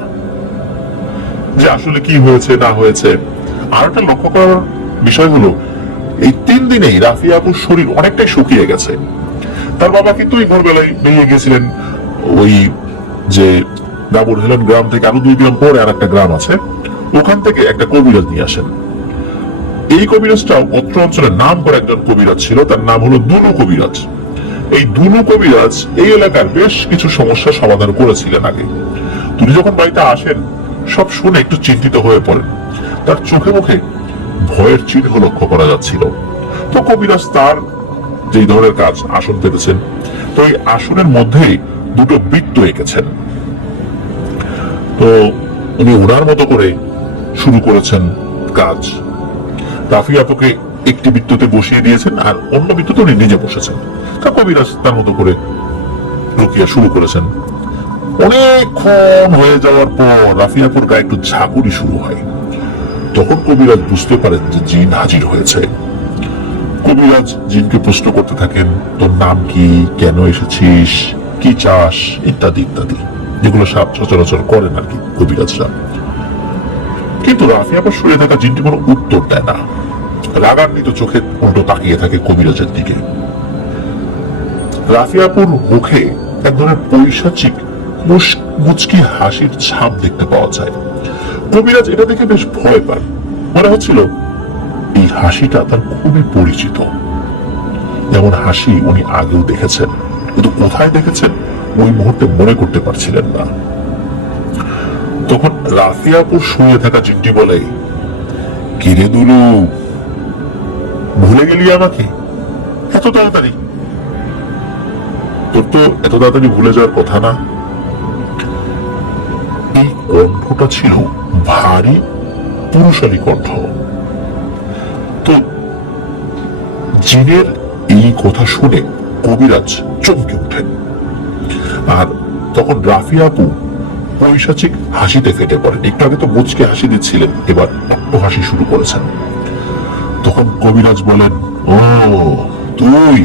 যে আসলে কি হয়েছে না হয়েছে। আর একটা লক্ষ্য করার বিষয় হলো এই 3 দিনেই রাফিয়াপুর শরীর অনেকটাই শুকিয়ে গেছে। তার বাবা কিন্তু এই ভোরবেলায় বেরিয়ে গেছিলেন ওই যে ডাবুর হেলেন গ্রাম থেকে আরো 2 গ্রাম পরে আর একটা গ্রাম আছে, ওখান থেকে একটা কবিরাজ নিয়ে আসেন। এই কবিরাজটাও অত্র অঞ্চলের নাম করে একজন কবিরাজ ছিল, তার নাম হলো দুলু কবিরাজ। এই দুলু কবিরাজ এই এলাকার বেশ কিছু সমস্যার সমাধান করেছিলেন আগে। তিনি যখন বাড়িতে আসেন সব শুনে একটু চিন্তিত হয়ে পড়েন। তার চোখে মুখে ভয়ের চিহ্ন লক্ষ্য করা যাচ্ছিল। তো কবিরাজ তার যেই ধরনের কাজ আসন পেতেছেন, তো এই আসনের মধ্যেই দুটো বৃত্ত এঁকেছেন। তো উনি ওনার মতো করে শুরু করেছেন কাজ। রাফি আপুকে একটি বৃত্ততে বসিয়ে দিয়েছেন আর অন্য বৃত্ততে উনি নিজে বসেছেন। তা কবিরাজ তার মতো করে রুকিয়া শুরু করেছেন। অনেকক্ষণ হয়ে যাওয়ার পর রাফি আপুর গায়ে একটু ঝাঁকুনি শুরু হয়। তখন কবিরাজ বুঝতে পারেন যে জিন হাজির হয়েছে। কবিরাজ জিনকে প্রশ্ন করতে থাকেন, তোর নাম কি, কেন এসেছিস, কি চাস, ইত্যাদি ইত্যাদি, যেগুলো সচরাচর করেন আর কি কবিরাজরা। কিন্তু রাফি আপুর শুয়ে থাকা জিনটি কোনো উত্তর দেয় না, রাগান্বিত চোখে উল্টো তাকিয়ে থাকে কবিরাজের দিকে। রাফি আপুর মুখে এক ধরনের পৈশাচিক মুচকি হাসির ছাপ দেখতে পাওয়া যায়। কবিরাজ এটা দেখে বেশ ভয় পান। মনে হচ্ছিল এই হাসিটা তার খুবই পরিচিত, যেমন হাসি উনি আগেও দেখেছেন, কিন্তু কোথায় দেখেছেন ওই মুহূর্তে মনে করতে পারছিলেন না। তখন রাফি আপুর শুয়ে থাকা জিনটি বলে, কিরে দুলু, ভুলে গেলি আমাকে এত তাড়াতাড়ি? তোর তো এত তাড়াতাড়ি ভুলে যাওয়ার কথা না। এই কণ্ঠটা ছিল ভারী পুরুষালী কণ্ঠ। তো জিনের এই কথা শুনে কবিরাজ চমকে ওঠেন, আর তখন রাফি আপু পৈশাচিক হাসিতে ফেটে পড়েন। একটু আগে তো মুচকে হাসি দিচ্ছিলেন, এবার অট্ট হাসি শুরু করেছেন। তখন কবিরাজ বলেন, ও তুই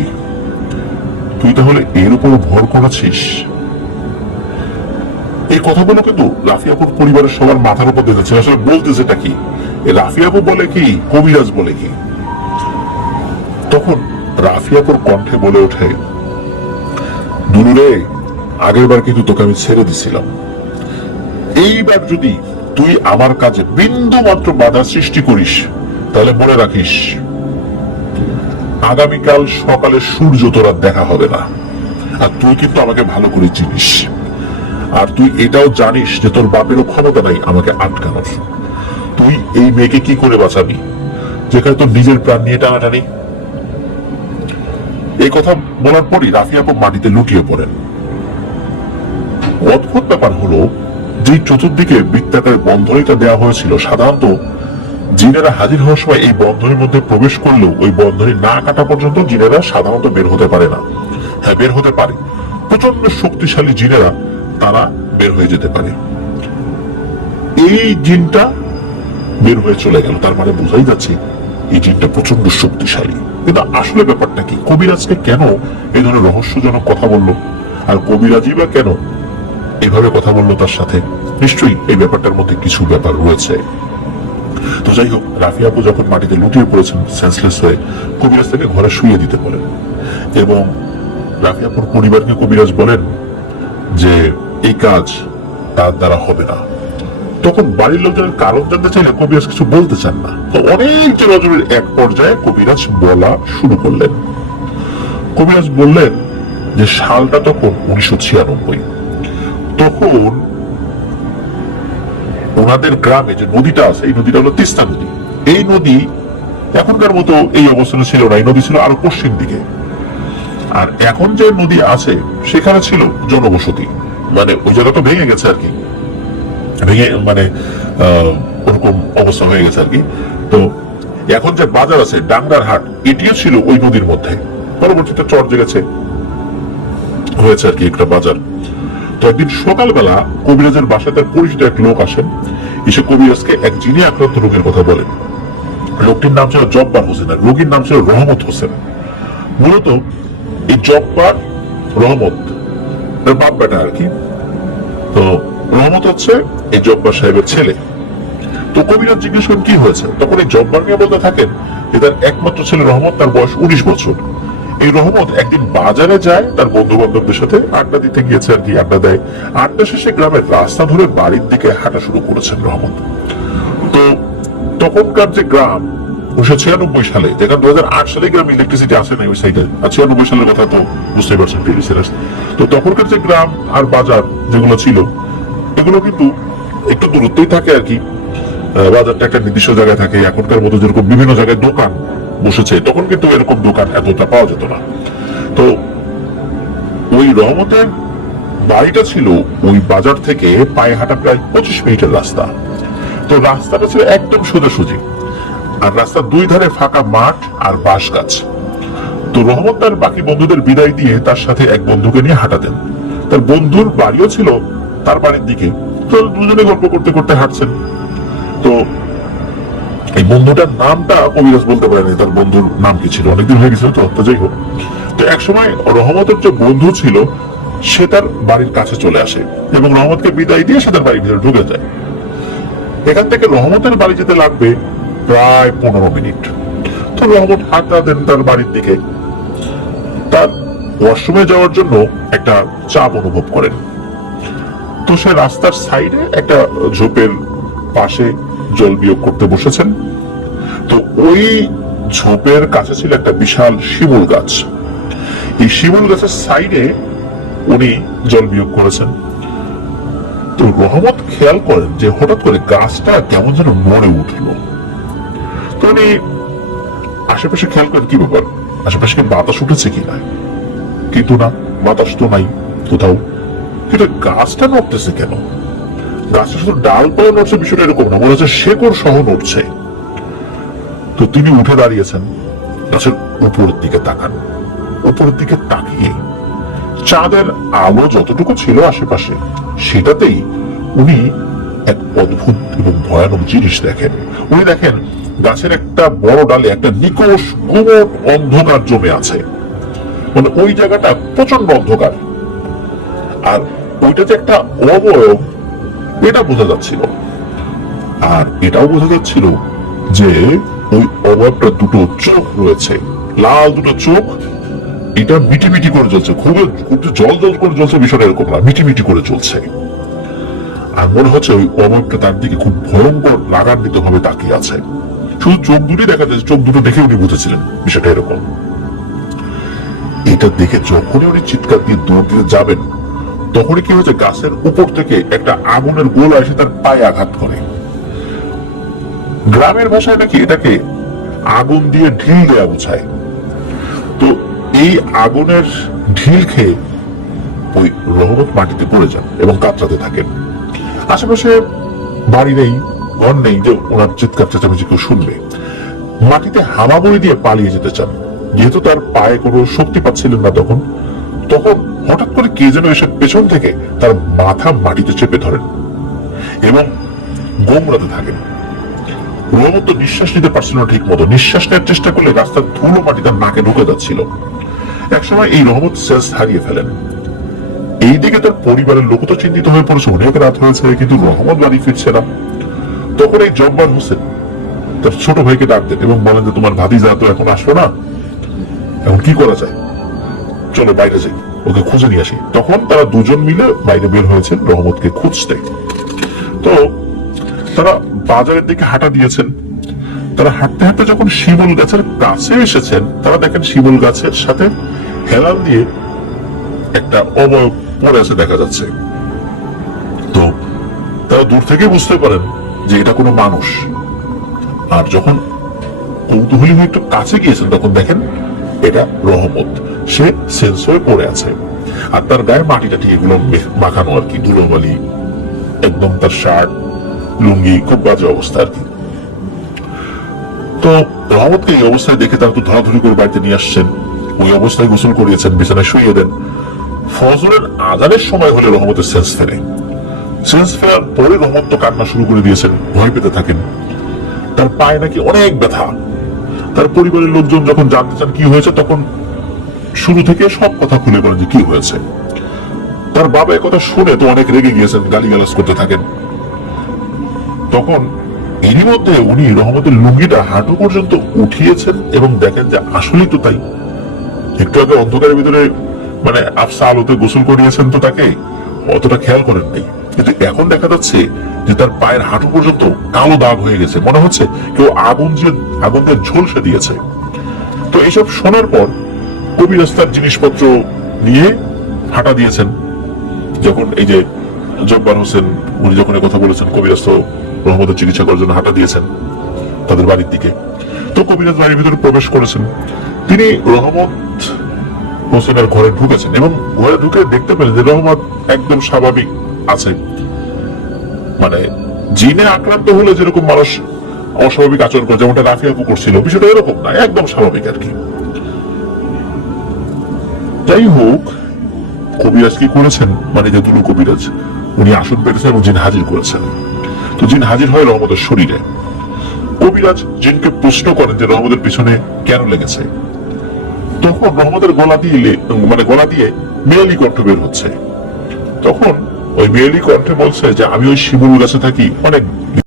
তুই তাহলে এর উপর ভর করেছিস? এই কথাগুলো কিন্তু রাফি আপুর পরিবারের সবার মাথার উপর দিতেছে। আসলে বলতেছেটা কি? রাফি আপু বলে কি, কবিরাজ বলে কি? তখন রাফি আপুর কণ্ঠে বলে ওঠে, দুলুরে, আগের বার কিন্তু তোকে আমি ছেড়ে দিছিলাম। এইবার যদি তুই আমার কাজে বিন্দু মাত্র বাধা সৃষ্টি করিস, তাহলে মনে রাখিস আগামীকাল সকালে সূর্য তোর আর দেখা হবে না। আর তুই কিন্তু আমাকে ভালো করে চিনিস, আর তুই এটাও জানিস যে তোর বাপেরও ক্ষমতা নাই আমাকে আটকানোর। তুই এই মেয়েকে কি করে বাঁচাবি, যেখানে তোর নিজের প্রাণ নিয়ে টানাটানি। এই কথা বলার পরই রাফি আপু মাটিতে লুটিয়ে পড়েন। অদ্ভুত ব্যাপার হলো, যে চতুর্দিকে বৃত্তাকারে বন্ধনীটা দেওয়া হয়েছিল, সাধারণত জিনেরা হাজির হওয়ার সময় এই বন্ধনীর মধ্যে প্রবেশ করলেও ওই বন্ধনী না কাটা পর্যন্ত জিনেরা সাধারণত বের হতে পারে না। হ্যাঁ, বের হতে পারে, প্রচন্ড শক্তিশালী জিনেরা তারা বের হয়ে যেতে পারে। এই জিনটা বের হয়ে চলে গেল, তার মানে বোঝাই যাচ্ছে এই জিনটা প্রচন্ড শক্তিশালী। কিন্তু আসলে ব্যাপারটা কি? কবিরাজকে কেন এই ধরনের রহস্যজনক কথা বললো, আর কবিরাজই বা কেন এভাবে কথা বললো তার সাথে? নিশ্চয়ই এই ব্যাপারটার মধ্যে কিছু ব্যাপার রয়েছে। তো যাই হোক, রাফি আপু যখন মাটিতে লুটিয়ে পড়েছেন সেন্সলেস হয়ে, কবিরাজ তাকে ঘরে শুয়ে দিতে বলেন এবং রাফি আপুর পরিবারকে কবিরাজ বলেন যে এই কাজ তার দ্বারা হবে না। তখন বাড়ির লোকজনের কারণ জানতে চাইলে কবিরাজ কিছু বলতে চান না। তো অনেক জোরাজোরির এক পর্যায়ে কবিরাজ বলা শুরু করলেন। কবিরাজ বললেন যে সালটা তখন 1996। তখন ওনাদের গ্রামে যে নদীটা আছে, এই নদীটা হলো তিস্তা নদী। এই নদী এখনকার মতো এই অবস্থানে ছিল না, এই নদী ছিল আরো পশ্চিম দিকে। আর এখন যে নদী আছে সেখানে ছিল জনবসতি, মানে ওই জায়গাটা ভেঙে গেছে আর কি, ভেঙে মানে ওরকম অবস্থা হয়ে গেছে আর কি। তো এখন যে বাজার আছে ডাঙ্গার হাট, এটিও ছিল ওই নদীর মধ্যে, পরবর্তীতে চর জেগেছে হয়েছে আর কি একটা বাজার। তো একদিন সকালবেলা কবিরাজের বাসায় তার পরিচিত এক লোক আসেন, এসে কবিরাজকে এক জিনে আক্রান্ত রোগের কথা বলেন। লোকটির নাম ছিল জব্বার হোসেন আর রোগীর নাম ছিল রহমত হোসেন। মূলত এই জব্বার রহমত তার বাপ বেটা আর কি। তো রহমত হচ্ছে এই জব্বার সাহেবের ছেলে। তো কবিরাজ জিজ্ঞেস করেন কি হয়েছে, তখন এই জব্বার নিয়ে বলতে থাকেন যে তার একমাত্র ছেলে রহমত, তার বয়স 19 বছর। এই রহমত একদিন বাজারে যায়, তার বন্ধু বান্ধবদের সাথে আড্ডা দিতে গিয়েছে আর কি, আড্ডা দেয়। আড্ডা শেষে গ্রামের রাস্তা ধরে বাড়ির দিকে হাঁটা শুরু করেছেন রহমত। তো তখনকার যে গ্রাম 1996 সালে, যেখানে 2008 সালে গ্রাম ইলেকট্রিসিটি আসে না ওই সাইডে, 96 সালের কথা তো বুঝতেই পারছেন টিভিসিরাস। তো তখনকার যে গ্রাম আর বাজার যেগুলো ছিল, এগুলো কিন্তু একটু দূরত্বেই থাকে আর কি। বাজারটা একটা নির্দিষ্ট জায়গায় থাকে, এখনকার মতো যেরকম বিভিন্ন জায়গায় দোকান বসেছে, তখন কিন্তু এরকম দোকান এতটা পাওয়া যেত না। তো ওই রহমতের বাড়িটা ছিল ওই বাজার থেকে পায়ে হাঁটা প্রায় 25 মিনিটের রাস্তা। তো রাস্তাটা ছিল একদম সোজাসুজি, আর রাস্তার দুই ধারে ফাঁকা মাঠ আর বাঁশ গাছ। তো রহমত তার বাকি বন্ধুদের বিদায় দিয়ে তার সাথে এক বন্ধুকে নিয়ে হাঁটা দেন। তার বন্ধুর বাড়িও ছিল তার বাড়ির দিকে। তো দুজনে গল্প করতে করতে হাঁটছেন। তো এই বন্ধুটার নামটা কবিরাজ বলতে পারেনি, তার বন্ধুর নাম কি ছিল, অনেকদিন হয়ে গেছিল। তো যাই হোক, তো একসময় রহমতের যে বন্ধু ছিল সে তার বাড়ির কাছে চলে আসে এবং রহমতকে বিদায় দিয়ে সে তার বাড়ির ভিতরে ঢুকে যায়। এখান থেকে রহমতের বাড়ি যেতে লাগবে প্রায় 15 মিনিট। তো রহমত হাঁটা দেন তার বাড়ির দিকে। তার ওয়াশরুমে যাওয়ার জন্য একটা চাপ অনুভব করেন। তো সে রাস্তার সাইডে একটা ঝোপের পাশে জল বিয়োগ করতে বসেছেন। তো ওই ঝোপের কাছে ছিল একটা বিশাল শিমুল গাছ। এই শিমুল গাছের সাইডে উনি জল বিয়োগ করেছেন। তো রহমত খেয়াল করেন যে হঠাৎ করে গাছটা কেমন যেন নড়ে উঠলো। তো উনি আশেপাশে খেয়াল করেন কি ব্যাপার, আশেপাশে বাতাস উঠেছে কিনা, কিন্তু না, বাতাস তো নাই কোথাও। কিন্তু গাছটা নড়তেছে কেন? গাছটা শুধু ডালপালা নড়ছে বিষয়টা এরকম না, মনে হচ্ছে শেকড় সহ নড়ছে। তো তিনি উঠে দাঁড়িয়েছেন, গাছের উপরের দিকে তাকান। উপরের দিকে তাকিয়ে চাঁদের আলো যতটুকু ছিল আশেপাশে সেটাতেই উনি এক অদ্ভুত এবং ভয়ানক জিনিস দেখেন। উনি দেখেন গাছের একটা বড় ডালে একটা নিকোষ গুমট অন্ধকার জমে আছে। মানে ওই জায়গাটা প্রচন্ড অন্ধকার, আর ওইটাতে একটা অবয়ব, এটা বোঝা যাচ্ছিল। আর এটাও বোঝা যাচ্ছিল যে ওই অবয়বটা দুটো চোখ রয়েছে, লাল দুটো চোখ। এটা মিটিমিটি করে জ্বলছে, খুব জল জল করে জ্বলছে, বিষয়টা এরকম না, মিটিমিটি করে চলছে। আর মনে হচ্ছে ওই অবয়বটা তার দিকে খুব ভয়ঙ্কর লাগান্বিত ভাবে তাকিয়ে আছে। শুধু চোখ দুটি দেখা যাচ্ছে, চোখ দুটো দেখে উনি বুঝেছিলেন বিষয়টা এরকম। এটা দেখে যখনই উনি চিৎকার দিয়ে দৌড় দিয়ে যাবেন, তখনই কি হয়েছে, গাছের উপর থেকে একটা আগুনের গোলা এসে তার পায়ে আঘাত করে। গ্রামের ভাষায় নাকি এটাকে আগুন দিয়ে ঢিল দেয়া বোঝায়। তো এই আগুনের ঢিল খেয়ে ওই রহমত মাটিতে পড়ে যান এবং কাতরাতে থাকেন। আশেপাশে বাড়ি নেই, ঘর নেই যে ওনার চিৎকার চেঁচামেচি কেউ শুনবে। মাটিতে হামাগুড়ি দিয়ে পালিয়ে যেতে চান, যেহেতু তার পায়ে কোনো শক্তি পাচ্ছিলেন না তখন হঠাৎ করে কে যেন এসে পেছন থেকে তার মাথা মাটিতে চেপে ধরেন এবং গোমড়াতে থাকেন। রহমত তো নিঃশ্বাস নিতে পারছিল না ঠিক মতো। নিঃশ্বাস নেওয়ার চেষ্টা করলে রাস্তার ধুলো মাটি তার নাকে ঢুকে যাচ্ছিল। একসময় এই রহমত সেন্স হারিয়ে ফেলেন। এইদিকে তার পরিবারের লোক তো চিন্তিত হয়ে পড়েছে, অনেক রাত হয়েছে কিন্তু রহমত বাড়ি ফিরছে না। তখন এই জব্বার হোসেন তার ছোট ভাইকে ডাক দেন এবং বলেন যে তোমার ভাতিজা তো এখন আসলো না, এখন কি করা যায়, চলো বাইরে যাই, ওকে খুঁজে নিয়ে আসি। তখন তারা দুজন মিলে বাইরে বের হয়েছেন রহমতকে খুঁজতে। তো তারা বাজারের দিকে হাঁটা দিয়েছেন। তারা হাঁটতে হাঁটতে যখন শিমুল গাছের কাছে এসেছেন, তারা দেখেন শিমুল গাছের সাথে হেলাল দিয়ে একটা অবয়ব পড়ে আছে দেখা যাচ্ছে। তো তারা দূর থেকে বুঝতে পারেন যে এটা কোনো মানুষ। আর যখন কৌতূহলী হয়ে একটু কাছে গিয়েছেন, তখন দেখেন এটা রহমত। সে সেন্স হয়ে পড়ে আছে, আর তার গায়ে মাটিটা ঠিক এগুলো মাখানো আর কি, ধুলোবালি একদম, তার শার্ট লুঙ্গি খুব বাজে অবস্থা আর কি। তো রহমতকে এই অবস্থায় দেখে তারা তো ধরাধরি করে বাড়িতে নিয়ে আসছেন। ওই অবস্থায় গোসল করিয়েছেন, বিছানায় শুইয়ে দেন। ফজরের আজানের সময় হলে রহমতের সেন্স ফেরে। সেন্স ফেরার পরে রহমত তো কান্না শুরু করে দিয়েছেন, ভয় পেতে থাকেন। তার পায়ে নাকি অনেক ব্যথা। তার পরিবারের লোকজন যখন জানতে চান কি হয়েছে, তখন শুরু থেকে সব কথা খুলে বলেন যে কি হয়েছে। তার বাবা কথা শুনে তো অনেক রেগে গিয়েছেন, গালিগালাজ করতে থাকেন। তখন এরই মধ্যে উনি রহমতের লুঙ্গিটা হাঁটু পর্যন্ত উঠিয়েছেন এবং দেখেন যে আসলেই তো তাই। একটু আগে অন্ধকারের ভিতরে মানে আফসা আলোতে গোসল করিয়েছেন, তো তাকে অতটা খেয়াল করেন নাই, কিন্তু এখন দেখা যাচ্ছে যে তার পায়ের হাঁটু পর্যন্ত কালো দাগ হয়ে গেছে। মনে হচ্ছে কেউ আগুন দিয়ে ঝলসে দিয়েছে। তো এইসব শোনার পর কবিরাজ তার জিনিসপত্র নিয়ে হাঁটা দিয়েছেন। যখন এই যে জব্বার হোসেন উনি যখন কথা বলেছেন, কবিরাজ তো রহমতের চিকিৎসা করার জন্য হাঁটা দিয়েছেন তাদের বাড়ির দিকে। তো কবিরাজ বাড়ির ভিতরে প্রবেশ করেছেন। তিনি রহমত হোসেনের ঘরে ঢুকেছেন এবং ঘরে ঢুকে দেখতে পেলেন যে রহমত একদম স্বাভাবিক আছে। মানে জিনে আক্রান্ত হলে যেরকম মানুষ অস্বাভাবিক আচরণ করে, যেমনটা রাফিয়া আপু করছিল, বিষয়টা এরকম না, একদম স্বাভাবিক আর কি। যাই হোক, কবিরাজ কি করেছেন, মানে যে দুলু কবিরাজ, উনি আসন পেতেছেন এবং জিন হাজির করেছেন। তো জিন হাজির হয় রহমতের শরীরে। কবিরাজ জিনকে প্রশ্ন করেন যে রহমতের পিছনে কেন লেগেছে। তখন রহমতের গলা দিয়ে মেয়েলি কণ্ঠ বের হচ্ছে। তখন ওই মেয়েলি কণ্ঠে বলছে যে আমি ওই শিমুল গাছে থাকি অনেক